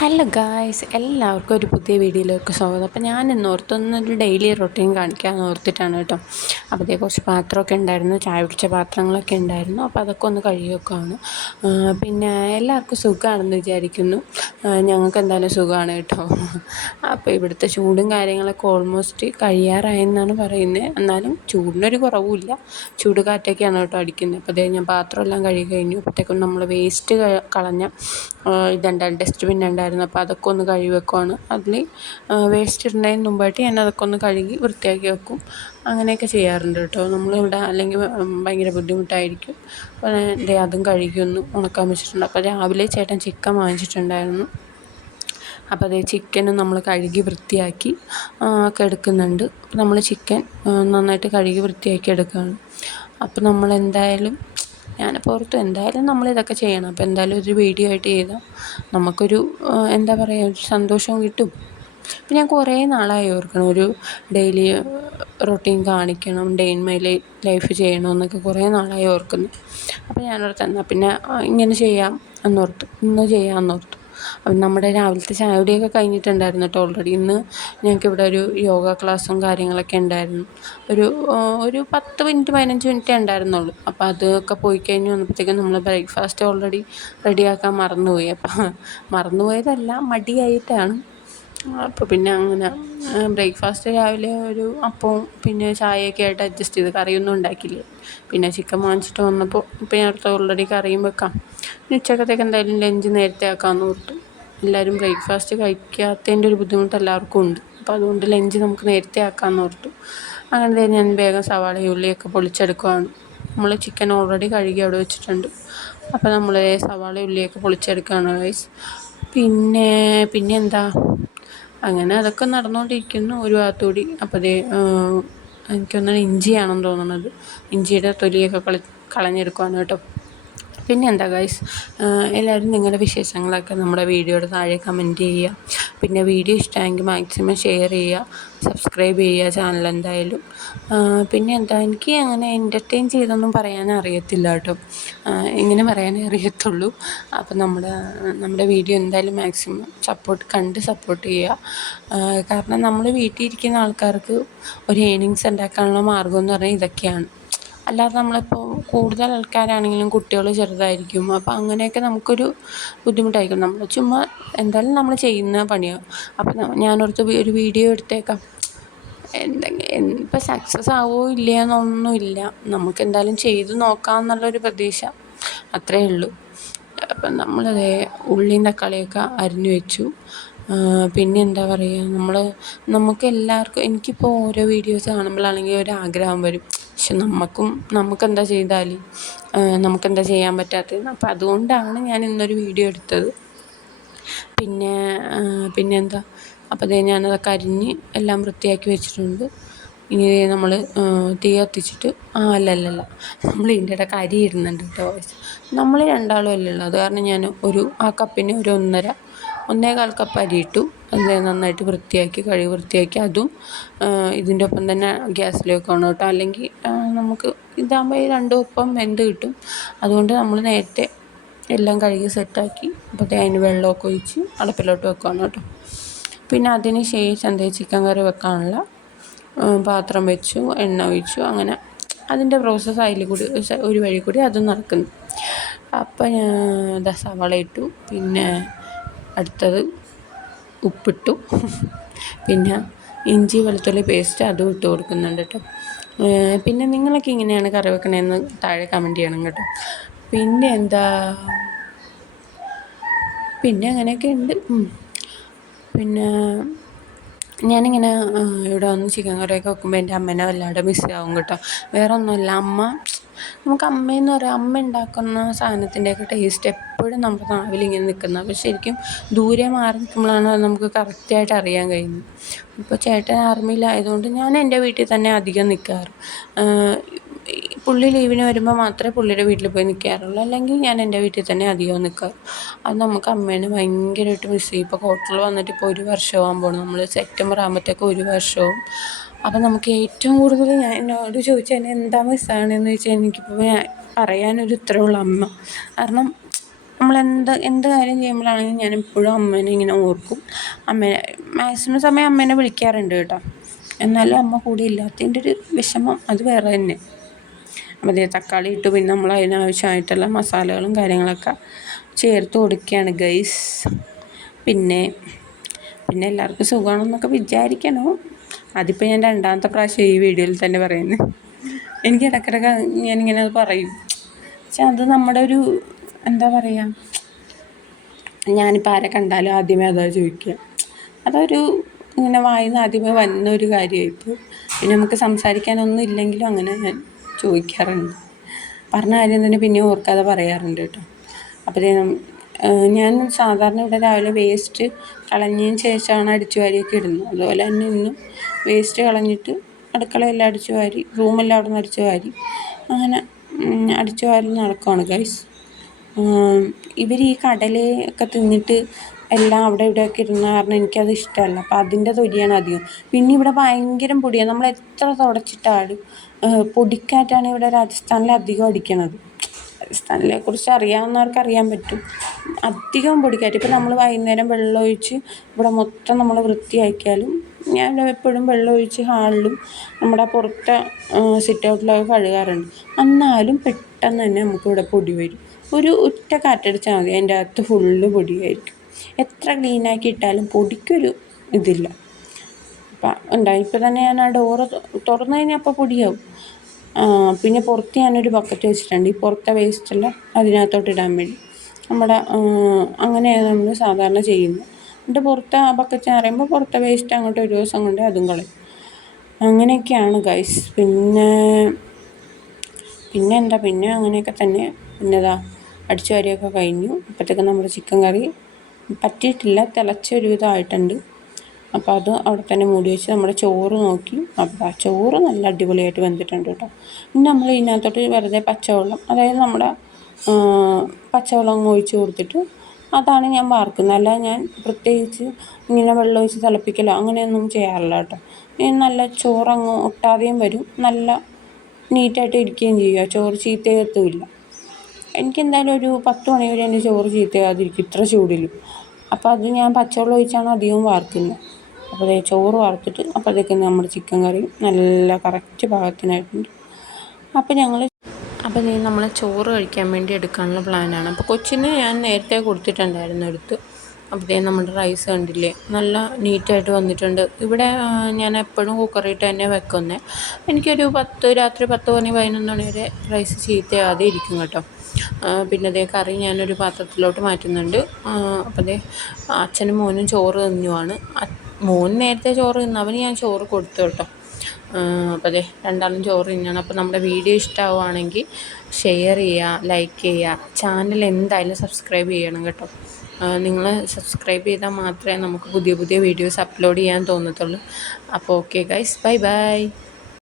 Hello guys, എല്ലാവർക്കും ഒരു പുതിയ വീഡിയോയിലേക്ക് സ്വാഗതം. അപ്പോൾ ഞാൻ ഇന്ന് ഓർത്തൊന്നൊരു ഡെയിലി റൊട്ടീൻ കാണിക്കാമെന്ന് ഓർത്തിട്ടാണ് കേട്ടോ. അപ്പോൾ അതേ കുറച്ച് പാത്രമൊക്കെ ഉണ്ടായിരുന്നു, ചായ കുടിച്ച പാത്രങ്ങളൊക്കെ ഉണ്ടായിരുന്നു. അപ്പോൾ അതൊക്കെ ഒന്ന് കഴുകി വെക്കുകയാണ്. പിന്നെ എല്ലാവർക്കും സുഖമാണെന്ന് വിചാരിക്കുന്നു. ഞങ്ങൾക്ക് എന്തായാലും സുഖമാണ് കേട്ടോ. അപ്പോൾ ഇവിടുത്തെ ചൂടും കാര്യങ്ങളൊക്കെ ഓൾമോസ്റ്റ് കഴിയാറായെന്നാണ് പറയുന്നത്. എന്നാലും ചൂടിനൊരു കുറവുമില്ല, ചൂട് കാറ്റൊക്കെയാണ് കേട്ടോ അടിക്കുന്നത്. അപ്പോൾ അതേ ഞാൻ പാത്രമെല്ലാം കഴുകി കഴിഞ്ഞു. അപ്പോഴത്തേക്കും നമ്മൾ വേസ്റ്റ് കളഞ്ഞ ഇതുണ്ടായിരുന്നു, ഡസ്റ്റ്ബിൻ ഉണ്ടായിരുന്നു. അപ്പോൾ അതൊക്കെ ഒന്ന് കഴുകി വെക്കുവാണ്. അതിൽ വേസ്റ്റ് ഇടുന്നതിന് മുമ്പായിട്ട് ഞാൻ അതൊക്കെ ഒന്ന് കഴുകി വൃത്തിയാക്കി വെക്കും. അങ്ങനെയൊക്കെ ചെയ്യാറുണ്ട് കേട്ടോ. നമ്മളിവിടെ അല്ലെങ്കിൽ ഭയങ്കര ബുദ്ധിമുട്ടായിരിക്കും. അപ്പോൾ അതും കഴുകി ഒന്ന് ഉണക്കാൻ വെച്ചിട്ടുണ്ട്. അപ്പോൾ രാവിലെ ചേട്ടൻ ചിക്കൻ വാങ്ങിച്ചിട്ടുണ്ടായിരുന്നു. അപ്പോൾ അതേ ചിക്കനും നമ്മൾ കഴുകി വൃത്തിയാക്കി ഒക്കെ എടുക്കുന്നുണ്ട്. നമ്മൾ ചിക്കൻ നന്നായിട്ട് കഴുകി വൃത്തിയാക്കി എടുക്കുകയാണ്. അപ്പോൾ നമ്മളെന്തായാലും ഞാനിപ്പോൾ ഓർത്തു എന്തായാലും നമ്മളിതൊക്കെ ചെയ്യണം. അപ്പോൾ എന്തായാലും ഒരു വീഡിയോ ആയിട്ട് ചെയ്താൽ നമുക്കൊരു എന്താ പറയുക, ഒരു സന്തോഷവും കിട്ടും. ഇപ്പം ഞാൻ കുറേ നാളായി ഓർക്കണം ഒരു ഡെയിലി റൊട്ടീൻ കാണിക്കണം, ഡേ ഇൻ മൈ ലൈഫ് ചെയ്യണമെന്നൊക്കെ കുറേ നാളായി ഓർക്കുന്നു. അപ്പോൾ ഞാനോർത്ത് എന്നാൽ പിന്നെ ഇങ്ങനെ ചെയ്യാം എന്നോർത്തു, ഇന്ന് ചെയ്യാമെന്നോർത്തു. അപ്പം നമ്മുടെ രാവിലത്തെ ചായ കുടിയൊക്കെ കഴിഞ്ഞിട്ടുണ്ടായിരുന്നു കേട്ടോ. ഓൾറെഡി ഇന്ന് ഞങ്ങൾക്കിവിടെ ഒരു യോഗ ക്ലാസ്സും കാര്യങ്ങളൊക്കെ ഉണ്ടായിരുന്നു. ഒരു 10 മിനിറ്റ് 15 മിനിറ്റേ ഉണ്ടായിരുന്നുള്ളൂ. അപ്പോൾ അതൊക്കെ പോയി കഴിഞ്ഞ് വന്നപ്പോഴത്തേക്കും നമ്മൾ ബ്രേക്ക്ഫാസ്റ്റ് ഓൾറെഡി റെഡിയാക്കാൻ മറന്നുപോയി. അപ്പം മറന്നുപോയതല്ല, മടിയായിട്ടാണ്. അപ്പോൾ പിന്നെ അങ്ങനെ ബ്രേക്ക്ഫാസ്റ്റ് രാവിലെ ഒരു അപ്പവും പിന്നെ ചായയൊക്കെ ആയിട്ട് അഡ്ജസ്റ്റ് ചെയ്ത്, കറിയൊന്നും ഉണ്ടാക്കിയില്ല. പിന്നെ ചിക്കൻ വാങ്ങിച്ചിട്ട് വന്നപ്പോൾ ഇപ്പോൾ ഞാൻ അടുത്ത ഓൾറെഡി കറിയും വെക്കാം. പിന്നെ ഉച്ചക്കത്തേക്ക് എന്തായാലും ലഞ്ച് നേരത്തെ ആക്കാമെന്ന് ഓർത്തു. എല്ലാവരും ബ്രേക്ക്ഫാസ്റ്റ് കഴിക്കാത്തതിൻ്റെ ഒരു ബുദ്ധിമുട്ട് എല്ലാവർക്കും ഉണ്ട്. അപ്പോൾ അതുകൊണ്ട് ലഞ്ച് നമുക്ക് നേരത്തെ ആക്കാമെന്ന് ഓർത്തു. അങ്ങനെ ഞാൻ വേഗം സവാളയും ഉള്ളിയൊക്കെ പൊളിച്ചെടുക്കുകയാണ്. നമ്മൾ ചിക്കൻ ഓൾറെഡി കഴുകി അവിടെ വെച്ചിട്ടുണ്ട്. അപ്പോൾ നമ്മൾ സവാള ഉള്ളിയൊക്കെ പൊളിച്ചെടുക്കുകയാണ് ഗൈസ്. പിന്നെ എന്താ, അങ്ങനെ അതൊക്കെ നടന്നുകൊണ്ടിരിക്കുന്നു ഒരു ഭാഗത്തുകൂടി. അപ്പോൾ എനിക്കൊന്നാണ് ഇഞ്ചിയാണെന്ന് തോന്നുന്നത്, ഇഞ്ചിയുടെ തൊലിയൊക്കെ കളഞ്ഞെടുക്കുകയാണ് കേട്ടോ. പിന്നെ എന്താ ഗൈസ്, എല്ലാവരും നിങ്ങളുടെ വിശേഷങ്ങളൊക്കെ നമ്മുടെ വീഡിയോയുടെ താഴെ കമൻറ്റ് ചെയ്യുക. പിന്നെ വീഡിയോ ഇഷ്ടമായെങ്കിൽ മാക്സിമം ഷെയർ ചെയ്യുക, സബ്സ്ക്രൈബ് ചെയ്യുക ചാനൽ എന്തായാലും. പിന്നെ എന്താ, എനിക്ക് അങ്ങനെ എൻ്റർടൈൻ ചെയ്തൊന്നും പറയാൻ അറിയത്തില്ല കേട്ടോ, ഇങ്ങനെ പറയാനേ അറിയത്തുള്ളൂ. അപ്പം നമ്മുടെ വീഡിയോ എന്തായാലും മാക്സിമം സപ്പോർട്ട് ചെയ്യുക. കാരണം നമ്മൾ വീട്ടിൽ ഇരിക്കുന്ന ആൾക്കാർക്ക് ഒരു ഏണിങ്സ് ഉണ്ടാക്കാനുള്ള മാർഗ്ഗം എന്ന് പറഞ്ഞാൽ ഇതൊക്കെയാണ്. അല്ലാതെ നമ്മളിപ്പോൾ കൂടുതൽ ആൾക്കാരാണെങ്കിലും കുട്ടികൾ ചെറുതായിരിക്കും. അപ്പോൾ അങ്ങനെയൊക്കെ നമുക്കൊരു ബുദ്ധിമുട്ടായിരിക്കും. നമ്മൾ ചുമ്മാ എന്തായാലും നമ്മൾ ചെയ്യുന്ന പണിയാണ്. അപ്പം ഞാനോർത്ത് ഒരു വീഡിയോ എടുത്തേക്കാം. ഇപ്പം സക്സസ് ആവുമോ ഇല്ലയോ എന്നൊന്നുമില്ല, നമുക്ക് എന്തായാലും ചെയ്ത് നോക്കാം എന്നുള്ളൊരു പ്രതീക്ഷ, അത്രയേ ഉള്ളൂ. അപ്പം നമ്മളതേ ഉള്ളിയും തക്കാളിയൊക്കെ അരിഞ്ഞു വെച്ചു. പിന്നെ എന്താ പറയുക, നമുക്കെല്ലാവർക്കും, എനിക്കിപ്പോൾ ഓരോ വീഡിയോസ് കാണുമ്പോഴാണെങ്കിൽ ഒരാഗ്രഹം വരും, പക്ഷെ നമുക്കെന്താ ചെയ്താൽ നമുക്കെന്താ ചെയ്യാൻ പറ്റാത്തത്. അപ്പോൾ അതുകൊണ്ടാണ് ഞാൻ ഇന്നൊരു വീഡിയോ എടുത്തത്. പിന്നെന്താ, അപ്പോൾ ഞാനതൊക്കെ അരിഞ്ഞ് എല്ലാം വൃത്തിയാക്കി വെച്ചിട്ടുണ്ട്. ഇനി നമ്മൾ തീ കത്തിച്ചിട്ട് അല്ലല്ല, നമ്മൾ ഇതിൻ്റെ ഇടയ്ക്ക് അരി ഇടുന്നുണ്ട് കേട്ടോ. നമ്മൾ രണ്ടാളും അല്ലേ ഉള്ളൂ, അത് കാരണം ഞാൻ ആ കപ്പിന് ഒരു 1.25 കപ്പ് അരി ഇട്ടു. അത് നന്നായിട്ട് കഴുകി വൃത്തിയാക്കി അതും ഇതിൻ്റെ ഒപ്പം തന്നെ ഗ്യാസിൽ വെക്കണം കേട്ടോ. അല്ലെങ്കിൽ നമുക്ക് ഇതാകുമ്പോൾ 2 ഒപ്പം വെന്ത് കിട്ടും. അതുകൊണ്ട് നമ്മൾ നേരത്തെ എല്ലാം കഴുകി സെറ്റാക്കി അപ്പോൾ അതിന് വെള്ളമൊക്കെ ഒഴിച്ച് അടുപ്പിലോട്ട് വെക്കുകയാണ് കേട്ടോ. പിന്നെ അതിന് ശേഷം ചിക്കൻ കറി വെക്കാനുള്ള പാത്രം വെച്ചു, എണ്ണ ഒഴിച്ചു. അങ്ങനെ അതിൻ്റെ പ്രോസസ്സ് ഒരു വഴി കൂടി അതും നടക്കുന്നു. അപ്പം ഞാൻ സവാള ഇട്ടു, പിന്നെ അടുത്തത് ഉപ്പിട്ടു, പിന്നെ ഇഞ്ചി വെളുത്തുള്ളി പേസ്റ്റ് അതും ഇട്ട് കൊടുക്കുന്നുണ്ട് കേട്ടോ. പിന്നെ നിങ്ങളൊക്കെ ഇങ്ങനെയാണ് കറി വെക്കണതെന്ന് താഴെ കമൻറ്റ് ചെയ്യണം കേട്ടോ. പിന്നെ എന്താ, പിന്നെ അങ്ങനെയൊക്കെ ഉണ്ട്. പിന്നെ ഞാനിങ്ങനെ ഇവിടെ വന്ന് ചിക്കൻ കറിയൊക്കെ വെക്കുമ്പോൾ എൻ്റെ അമ്മേനെ വല്ലാതെ മിസ് ആവും കേട്ടോ. വേറെ ഒന്നുമില്ല, നമുക്ക് അമ്മയെന്ന് പറയാം, അമ്മ ഉണ്ടാക്കുന്ന സാധനത്തിൻ്റെയൊക്കെ ടേസ്റ്റ് എപ്പോഴും നമ്മുടെ നാവിലിങ്ങനെ നിൽക്കുന്നത്. അപ്പോൾ ശരിക്കും ദൂരെ മാറി നിൽക്കുമ്പോഴാണ് നമുക്ക് കറക്റ്റായിട്ട് അറിയാൻ കഴിയുന്നത്. ഇപ്പോൾ ചേട്ടൻ ആർമിയിലായതുകൊണ്ട് ഞാൻ എൻ്റെ വീട്ടിൽ തന്നെ അധികം നിൽക്കാറ്. പുള്ളി ലീവിന് വരുമ്പോൾ മാത്രമേ പുള്ളിയുടെ വീട്ടിൽ പോയി നിൽക്കാറുള്ളൂ, അല്ലെങ്കിൽ ഞാൻ എൻ്റെ വീട്ടിൽ തന്നെ അധികം നിൽക്കാറ്. അത് നമുക്ക് അമ്മേനെ ഭയങ്കരമായിട്ട് മിസ് ചെയ്യും. ഇപ്പോൾ ഹോട്ടലിൽ വന്നിട്ട് ഇപ്പോൾ 1 വർഷമാകാൻ പോകണം, നമ്മൾ സെപ്റ്റംബർ ആകുമ്പോഴത്തേക്ക് 1 വർഷവും. അപ്പം നമുക്ക് ഏറ്റവും കൂടുതൽ ഞാൻ എന്നോട് ചോദിച്ചാൽ എന്നെ എന്താ മിസ്സാകണമെന്ന് ചോദിച്ചാൽ എനിക്കിപ്പോൾ പറയാനൊരു ഉത്തരവുള്ള അമ്മ. കാരണം എന്ത് കാര്യം ചെയ്യുമ്പോഴാണെങ്കിലും ഞാൻ എപ്പോഴും അമ്മേനെ ഇങ്ങനെ ഓർക്കും. അമ്മേനെ മാക്സിമം സമയം അമ്മേനെ വിളിക്കാറുണ്ട് കേട്ടോ. എന്നാലും അമ്മ കൂടെ ഇല്ലാത്തതിൻ്റെ ഒരു വിഷമം അത് വേറെ തന്നെ. അപ്പോൾ തക്കാളി ഇട്ട് പിന്നെ നമ്മൾ അതിനാവശ്യമായിട്ടുള്ള മസാലകളും കാര്യങ്ങളൊക്കെ ചേർത്ത് കൊടുക്കുകയാണ് ഗൈസ്. പിന്നെ എല്ലാവർക്കും സുഖമാണെന്നൊക്കെ വിചാരിക്കണോ. അതിപ്പോൾ ഞാൻ രണ്ടാമത്തെ പ്രാവശ്യം ഈ വീഡിയോയിൽ തന്നെ പറയുന്നത്. എനിക്ക് ഇടയ്ക്കിടയ്ക്ക് ഞാനിങ്ങനെ അത് പറയും. പക്ഷെ അത് നമ്മുടെ ഒരു എന്താ പറയുക, ഞാനിപ്പോൾ ആരെ കണ്ടാലും ആദ്യമേ അതാ ചോദിക്കുക. അതൊരു ഇങ്ങനെ വായിന്ന് ആദ്യമേ വന്ന ഒരു കാര്യമായിപ്പോൾ. പിന്നെ നമുക്ക് സംസാരിക്കാനൊന്നും ഇല്ലെങ്കിലും അങ്ങനെ ഞാൻ ചോദിക്കാറുണ്ട്. പറഞ്ഞ കാര്യം തന്നെ പിന്നെ ഓർക്കാതെ പറയാറുണ്ട് കേട്ടോ. അപ്പോൾ ഞാൻ സാധാരണ ഇവിടെ രാവിലെ വേസ്റ്റ് കളഞ്ഞതിന് ശേഷമാണ് അടിച്ചു വാരിയൊക്കെ ഇടുന്നത്. അതുപോലെ തന്നെ ഇന്നും വേസ്റ്റ് കളഞ്ഞിട്ട് അടുക്കളയെല്ലാം അടിച്ചു വാരി, റൂമെല്ലാം അവിടെ നിന്ന് അടിച്ചു വാരി അങ്ങനെ അടിച്ചു വാരി നടക്കുകയാണ് ഗൈസ്. ഇവർ ഈ കടലയൊക്കെ തിന്നിട്ട് എല്ലാം അവിടെ ഇവിടെയൊക്കെ ഇരുന്ന കാരണം എനിക്കത് ഇഷ്ടമല്ല. അപ്പോൾ അതിൻ്റെ തൊലിയാണ് അധികം. പിന്നെ ഇവിടെ ഭയങ്കര പൊടിയാണ്. നമ്മൾ എത്ര തുടച്ചിട്ടാലും പൊടിക്കാറ്റാണ് ഇവിടെ രാജസ്ഥാനിൽ അധികം അടിക്കണത്. രാജസ്ഥാനിലെ കുറിച്ച് അറിയാവുന്നവർക്ക് അറിയാൻ പറ്റും. അധികം പൊടിക്കാറ്റ്. ഇപ്പം നമ്മൾ വൈകുന്നേരം വെള്ളമൊഴിച്ച് ഇവിടെ മൊത്തം നമ്മൾ വൃത്തിയാക്കിയാലും, ഞാൻ എപ്പോഴും വെള്ളമൊഴിച്ച് ഹാളിലും നമ്മുടെ പുറത്തെ സിറ്റ് ഔട്ടിലൊക്കെ കഴുകാറുണ്ട്. എന്നാലും പെട്ടെന്ന് തന്നെ നമുക്കിവിടെ പൊടി വരും. ഒരു ഒറ്റ കാറ്റടിച്ചാൽ മതി, അതിൻ്റെ അകത്ത് ഫുള്ള് പൊടിയായിരിക്കും. എത്ര ക്ലീനാക്കി ഇട്ടാലും പൊടിക്കൊരു ഇതില്ല. അപ്പം ഉണ്ടായി. ഇപ്പം തന്നെ ഞാൻ ആ ഡോറ് തുറന്നു കഴിഞ്ഞാൽ അപ്പോൾ പൊടിയാവും. പിന്നെ പുറത്ത് ഞാനൊരു ബക്കറ്റ് വെച്ചിട്ടുണ്ട്. ഈ പുറത്തെ വേസ്റ്റെല്ലാം അതിനകത്തോട്ട് ഇടാൻ വേണ്ടി. നമ്മുടെ അങ്ങനെയാണ് നമ്മൾ സാധാരണ ചെയ്യുന്നത്. എന്നിട്ട് പുറത്തെ ആ ബക്കറ്റ് പറയുമ്പോൾ പുറത്തെ വേസ്റ്റ് അങ്ങോട്ട് ഒരു ദിവസം കൊണ്ട് അതും കളയും. അങ്ങനെയൊക്കെയാണ് ഗൈസ്. പിന്നെ അങ്ങനെയൊക്കെ തന്നെ. പിന്നെതാ അടിച്ചു വാരിയൊക്കെ കഴിഞ്ഞു. അപ്പോഴത്തേക്കും നമ്മുടെ ചിക്കൻ കറി പറ്റിയിട്ടില്ല, തിളച്ചൊരു ഇതായിട്ടുണ്ട്. അപ്പോൾ അത് അവിടെ തന്നെ മൂടി വെച്ച് നമ്മുടെ ചോറ് നോക്കി. അപ്പോൾ ആ ചോറ് നല്ല അടിപൊളിയായിട്ട് വെന്തിട്ടുണ്ട് കേട്ടോ. പിന്നെ നമ്മൾ ഇതിനകത്തോട്ട് വെറുതെ പച്ചവെള്ളം, അതായത് നമ്മുടെ പച്ചവെള്ളം അങ്ങ് ഒഴിച്ച് കൊടുത്തിട്ട് അതാണ് ഞാൻ വാർക്കുന്നത്. അല്ലാതെ ഞാൻ പ്രത്യേകിച്ച് ഇങ്ങനെ വെള്ളം ഒഴിച്ച് തിളപ്പിക്കലോ അങ്ങനെയൊന്നും ചെയ്യാറില്ല കേട്ടോ. നല്ല ചോറങ്ങ് ഒട്ടാതെയും വരും, നല്ല നീറ്റായിട്ട് ഇരിക്കുകയും ചെയ്യുക. ചോറ് ചീത്തയത്തുമില്ല. എനിക്കെന്തായാലും ഒരു 10 മണി വരെ എൻ്റെ ചോറ് ചീത്തയാകാതിരിക്കും ഇത്ര ചൂടിലും. അപ്പോൾ അത് ഞാൻ പച്ചവെള്ളം ഒഴിച്ചാണ് അധികവും വാർക്കുന്നത്. അപ്പോൾ ചോറ് വാർത്തിട്ട് അപ്പോഴത്തേക്കും നമ്മുടെ ചിക്കൻ കറി നല്ല കറക്റ്റ് പാകത്തിനായിട്ടുണ്ട്. അപ്പോൾ നമ്മൾ ചോറ് കഴിക്കാൻ വേണ്ടി എടുക്കാനുള്ള പ്ലാനാണ്. അപ്പോൾ കൊച്ചിന് ഞാൻ നേരത്തെ കൊടുത്തിട്ടുണ്ടായിരുന്നു എടുത്ത്. അപ്പോഴത്തേക്കും നമ്മുടെ റൈസ് കണ്ടില്ലേ, നല്ല നീറ്റായിട്ട് വന്നിട്ടുണ്ട്. ഇവിടെ ഞാൻ എപ്പോഴും കുക്കറിയിട്ട് തന്നെ വെക്കുന്നത്. എനിക്കൊരു രാത്രി 10 മണി 11 മണി വരെ റൈസ് ചീത്തയാതെ ഇരിക്കും കേട്ടോ. പിന്നെ കറി ഞാനൊരു പാത്രത്തിലോട്ട് മാറ്റുന്നുണ്ട്. അപ്പോൾ അച്ഛനും മോനും ചോറ് തിന്നുവാണ്. മോൻ നേരത്തെ ചോറ് തിന്നു, അവന് ഞാൻ ചോറ് കൊടുത്തു കേട്ടോ. അപ്പോൾ രണ്ടാളും ചോറ് തിന്നണം. അപ്പോൾ നമ്മുടെ വീഡിയോ ഇഷ്ടമാവുകയാണെങ്കിൽ ഷെയർ ചെയ്യുക, ലൈക്ക് ചെയ്യുക, ചാനൽ എന്തായാലും സബ്സ്ക്രൈബ് ചെയ്യണം കേട്ടോ. നിങ്ങൾ സബ്സ്ക്രൈബ് ചെയ്താൽ മാത്രമേ നമുക്ക് പുതിയ വീഡിയോസ് അപ്ലോഡ് ചെയ്യാൻ തോന്നത്തുള്ളൂ. അപ്പോൾ ഓക്കെ ഗൈസ്, ബൈ ബൈ.